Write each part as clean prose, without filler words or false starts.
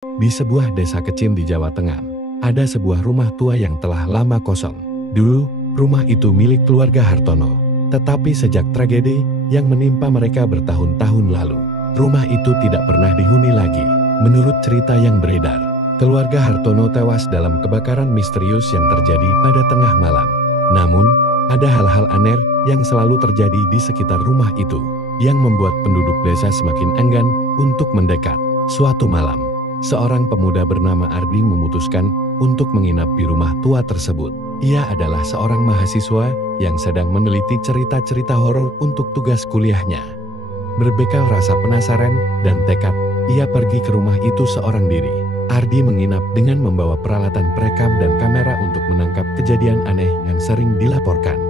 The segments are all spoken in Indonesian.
Di sebuah desa kecil di Jawa Tengah, ada sebuah rumah tua yang telah lama kosong. Dulu, rumah itu milik keluarga Hartono. Tetapi sejak tragedi yang menimpa mereka bertahun-tahun lalu, rumah itu tidak pernah dihuni lagi. Menurut cerita yang beredar, keluarga Hartono tewas dalam kebakaran misterius yang terjadi pada tengah malam. Namun, ada hal-hal aneh yang selalu terjadi di sekitar rumah itu, yang membuat penduduk desa semakin enggan untuk mendekat. Suatu malam, seorang pemuda bernama Ardi memutuskan untuk menginap di rumah tua tersebut. Ia adalah seorang mahasiswa yang sedang meneliti cerita-cerita horor untuk tugas kuliahnya. Berbekal rasa penasaran dan tekad, ia pergi ke rumah itu seorang diri. Ardi menginap dengan membawa peralatan perekam dan kamera untuk menangkap kejadian aneh yang sering dilaporkan.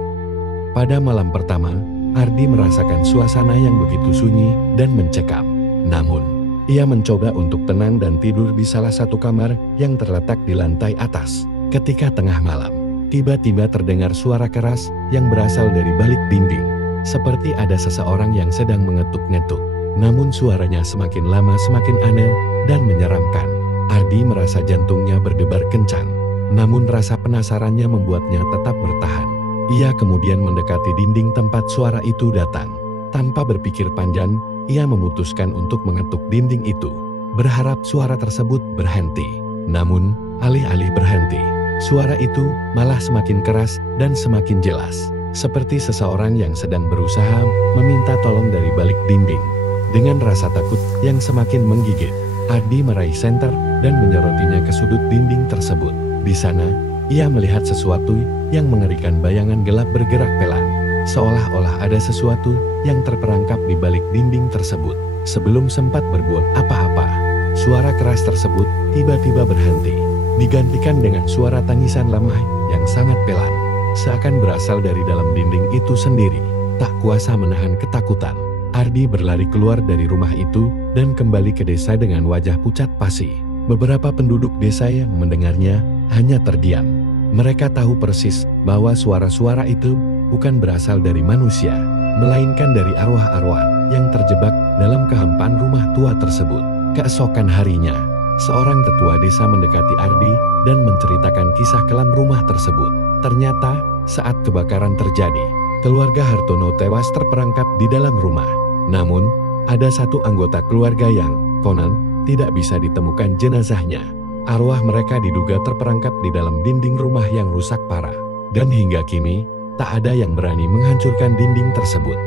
Pada malam pertama, Ardi merasakan suasana yang begitu sunyi dan mencekam. Namun, ia mencoba untuk tenang dan tidur di salah satu kamar yang terletak di lantai atas. Ketika tengah malam, tiba-tiba terdengar suara keras yang berasal dari balik dinding. Seperti ada seseorang yang sedang mengetuk-ngetuk. Namun suaranya semakin lama semakin aneh dan menyeramkan. Ardi merasa jantungnya berdebar kencang. Namun rasa penasarannya membuatnya tetap bertahan. Ia kemudian mendekati dinding tempat suara itu datang. Tanpa berpikir panjang, ia memutuskan untuk mengetuk dinding itu, berharap suara tersebut berhenti. Namun, alih-alih berhenti, suara itu malah semakin keras dan semakin jelas, seperti seseorang yang sedang berusaha meminta tolong dari balik dinding. Dengan rasa takut yang semakin menggigit, Ardi meraih senter dan menyorotinya ke sudut dinding tersebut. Di sana, ia melihat sesuatu yang mengerikan. Bayangan gelap bergerak pelan, seolah-olah ada sesuatu yang terperangkap di balik dinding tersebut. Sebelum sempat berbuat apa-apa, suara keras tersebut tiba-tiba berhenti, digantikan dengan suara tangisan lemah yang sangat pelan, seakan berasal dari dalam dinding itu sendiri. Tak kuasa menahan ketakutan, Ardi berlari keluar dari rumah itu dan kembali ke desa dengan wajah pucat pasi. Beberapa penduduk desa yang mendengarnya hanya terdiam. Mereka tahu persis bahwa suara-suara itu bukan berasal dari manusia, melainkan dari arwah-arwah yang terjebak dalam kehampaan rumah tua tersebut. Keesokan harinya, seorang tetua desa mendekati Ardi dan menceritakan kisah kelam rumah tersebut. Ternyata, saat kebakaran terjadi, keluarga Hartono tewas terperangkap di dalam rumah. Namun, ada satu anggota keluarga yang, konon, tidak bisa ditemukan jenazahnya. Arwah mereka diduga terperangkap di dalam dinding rumah yang rusak parah. Dan hingga kini, tak ada yang berani menghancurkan dinding tersebut.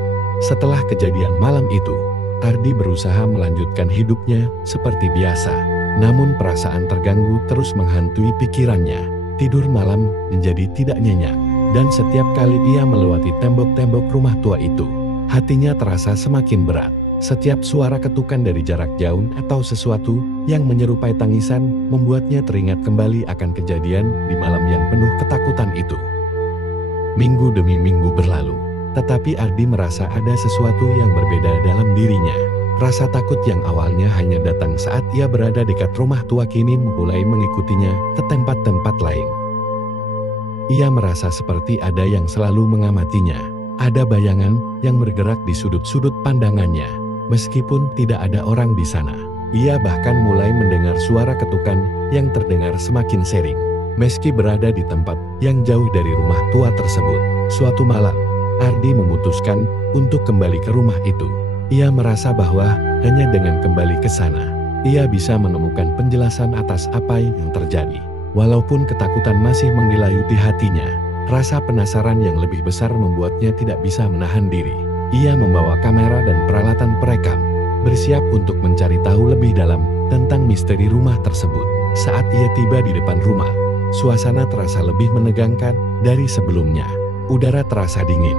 Setelah kejadian malam itu, Ardi berusaha melanjutkan hidupnya seperti biasa. Namun perasaan terganggu terus menghantui pikirannya. Tidur malam menjadi tidak nyenyak. Dan setiap kali ia melewati tembok-tembok rumah tua itu, hatinya terasa semakin berat. Setiap suara ketukan dari jarak jauh atau sesuatu yang menyerupai tangisan membuatnya teringat kembali akan kejadian di malam yang penuh ketakutan itu. Minggu demi minggu berlalu, tetapi Ardi merasa ada sesuatu yang berbeda dalam dirinya. Rasa takut yang awalnya hanya datang saat ia berada dekat rumah tua kini mulai mengikutinya ke tempat-tempat lain. Ia merasa seperti ada yang selalu mengamatinya. Ada bayangan yang bergerak di sudut-sudut pandangannya, meskipun tidak ada orang di sana. Ia bahkan mulai mendengar suara ketukan yang terdengar semakin sering, meski berada di tempat yang jauh dari rumah tua tersebut. Suatu malam, Ardi memutuskan untuk kembali ke rumah itu. Ia merasa bahwa hanya dengan kembali ke sana, ia bisa menemukan penjelasan atas apa yang terjadi. Walaupun ketakutan masih menggelayuti hatinya, rasa penasaran yang lebih besar membuatnya tidak bisa menahan diri. Ia membawa kamera dan peralatan perekam, bersiap untuk mencari tahu lebih dalam tentang misteri rumah tersebut. Saat ia tiba di depan rumah, suasana terasa lebih menegangkan dari sebelumnya. Udara terasa dingin,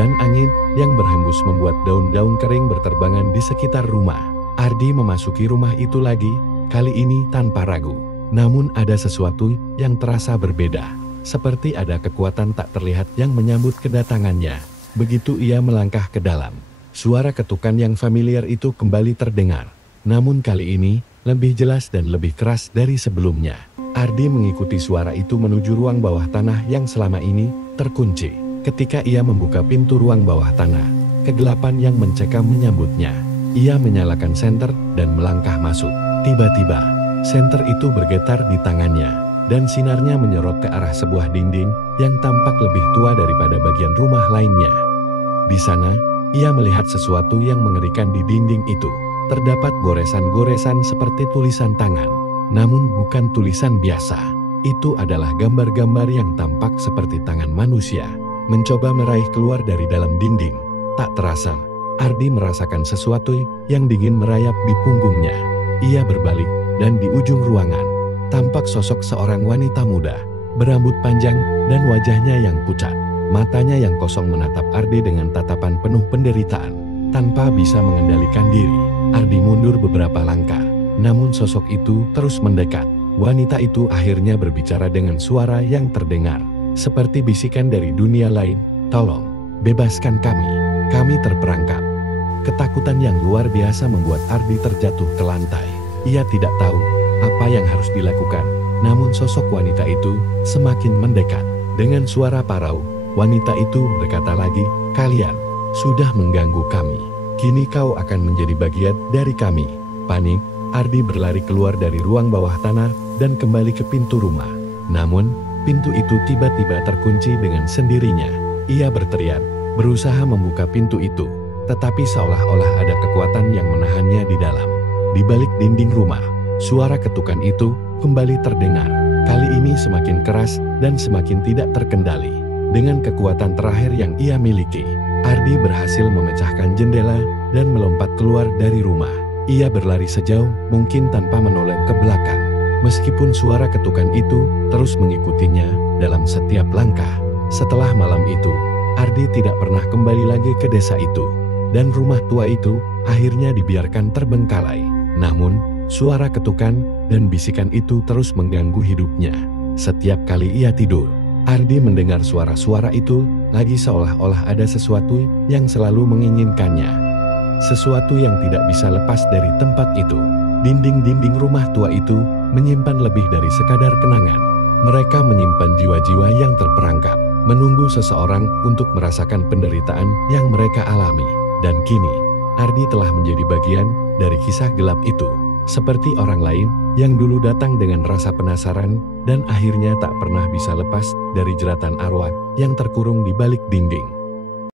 dan angin yang berhembus membuat daun-daun kering berterbangan di sekitar rumah. Ardi memasuki rumah itu lagi, kali ini tanpa ragu. Namun ada sesuatu yang terasa berbeda, seperti ada kekuatan tak terlihat yang menyambut kedatangannya. Begitu ia melangkah ke dalam, suara ketukan yang familiar itu kembali terdengar. Namun kali ini, lebih jelas dan lebih keras dari sebelumnya. Ardi mengikuti suara itu menuju ruang bawah tanah yang selama ini terkunci. Ketika ia membuka pintu ruang bawah tanah, kegelapan yang mencekam menyambutnya. Ia menyalakan senter dan melangkah masuk. Tiba-tiba, Senter itu bergetar di tangannya, dan sinarnya menyorot ke arah sebuah dinding yang tampak lebih tua daripada bagian rumah lainnya. Di sana, ia melihat sesuatu yang mengerikan di dinding itu. Terdapat goresan-goresan seperti tulisan tangan, namun bukan tulisan biasa. Itu adalah gambar-gambar yang tampak seperti tangan manusia, mencoba meraih keluar dari dalam dinding. Tak terasa, Ardi merasakan sesuatu yang dingin merayap di punggungnya. Ia berbalik, dan di ujung ruangan, tampak sosok seorang wanita muda, berambut panjang dan wajahnya yang pucat. Matanya yang kosong menatap Ardi dengan tatapan penuh penderitaan. Tanpa bisa mengendalikan diri, Ardi mundur beberapa langkah, namun sosok itu terus mendekat. Wanita itu akhirnya berbicara dengan suara yang terdengar, seperti bisikan dari dunia lain, "Tolong, bebaskan kami terperangkap." Ketakutan yang luar biasa membuat Ardi terjatuh ke lantai. Ia tidak tahu apa yang harus dilakukan, namun sosok wanita itu semakin mendekat. Dengan suara parau, wanita itu berkata lagi, "Kalian sudah mengganggu kami. Kini kau akan menjadi bagian dari kami." Panik, Ardi berlari keluar dari ruang bawah tanah dan kembali ke pintu rumah. Namun, pintu itu tiba-tiba terkunci dengan sendirinya. Ia berteriak, berusaha membuka pintu itu, tetapi seolah-olah ada kekuatan yang menahannya di dalam. Di balik dinding rumah, suara ketukan itu kembali terdengar. Kali ini semakin keras dan semakin tidak terkendali. Dengan kekuatan terakhir yang ia miliki, Ardi berhasil memecahkan jendela dan melompat keluar dari rumah. Ia berlari sejauh mungkin tanpa menoleh ke belakang. Meskipun suara ketukan itu terus mengikutinya dalam setiap langkah. Setelah malam itu, Ardi tidak pernah kembali lagi ke desa itu. Dan rumah tua itu akhirnya dibiarkan terbengkalai. Namun, suara ketukan dan bisikan itu terus mengganggu hidupnya. Setiap kali ia tidur, Ardi mendengar suara-suara itu lagi, seolah-olah ada sesuatu yang selalu menginginkannya. Sesuatu yang tidak bisa lepas dari tempat itu. Dinding-dinding rumah tua itu menyimpan lebih dari sekadar kenangan. Mereka menyimpan jiwa-jiwa yang terperangkap, menunggu seseorang untuk merasakan penderitaan yang mereka alami. Dan kini, Ardi telah menjadi bagian dari kisah gelap itu. Seperti orang lain yang dulu datang dengan rasa penasaran dan akhirnya tak pernah bisa lepas dari jeratan arwah yang terkurung di balik dinding.